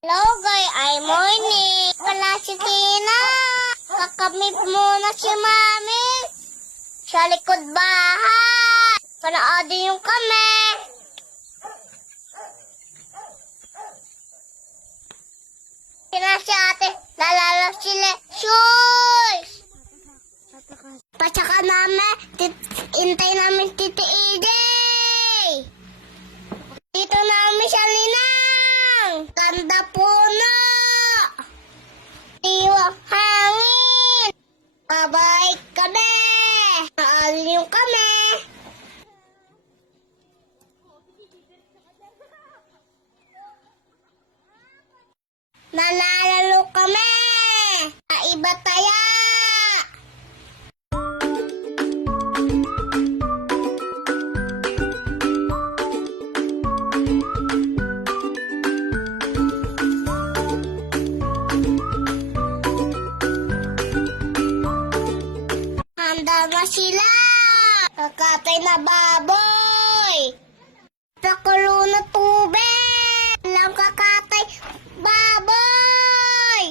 Hello guys, ay morning. Wala si Tina. Kakamit muna si Mami. Sa likod bahay. Panoodin yung kami. Tina si ate. Lalala sila. Shoes! Patsaka namin. Intay namin Titi Ijay. Dito namin siya linang. Ganda puno. Iwang hangin. Abay kami. Maalim kami. Nalalalo kami. Iba tayo. Handa na sila. Kakatay na baboy. Pakulo na tubig. Lang kakatay baboy.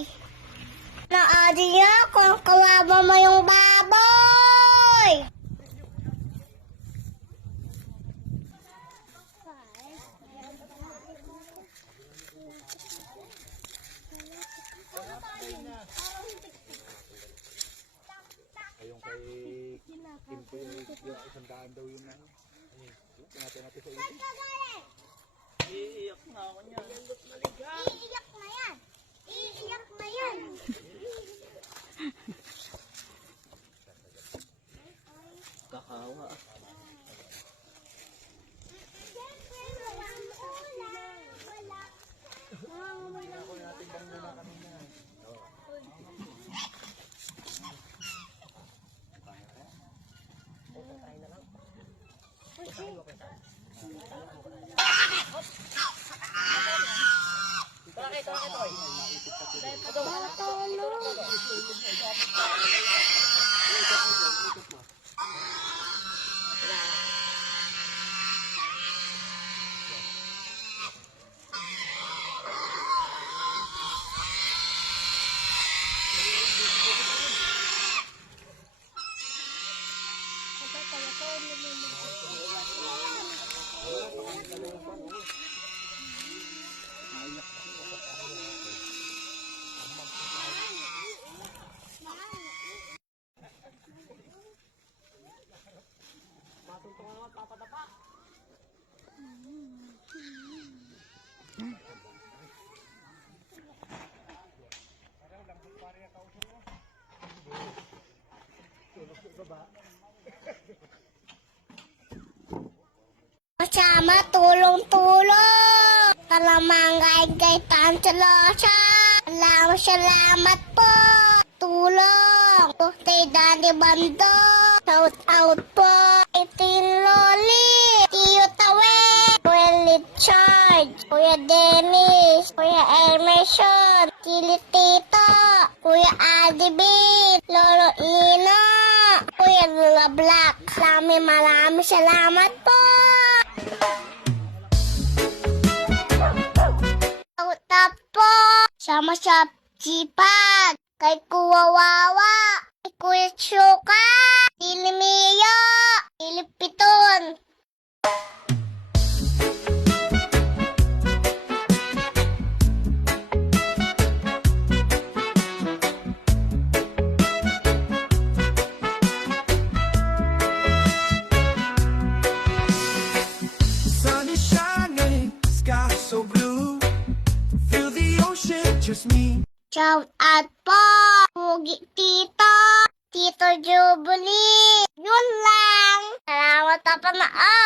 Naadi niya kung kawawa mo yung baboy. Ayong kay Kimpo yung isang daan daw yun na. Tinatay natin sa iyo. Iiyak na ako niya. Iiyak na yan. Iiyak na yan. Kakawa. Kasama tulong-tulong. Talamangay kay Tancelosa. Salamat po. Tulong. Kay Daddy Bando. Shout out po. Itin Loli. Tiyo Tawe. Kuya Richard. Kuya Dennis. Kuya Emerson. Kili Tito. Kuya Adibin. Lolo Ina. Kuya Lula Black. Maraming salamat po. Shout po. Sama sa Jipag. Kay Kuwawawa. Kay Kuya Chuka. Dili Mio. Dili Piton. Just me. Shout out po. Pugi Tito. Tito Jubilee. Yun lang. Salamat na panood.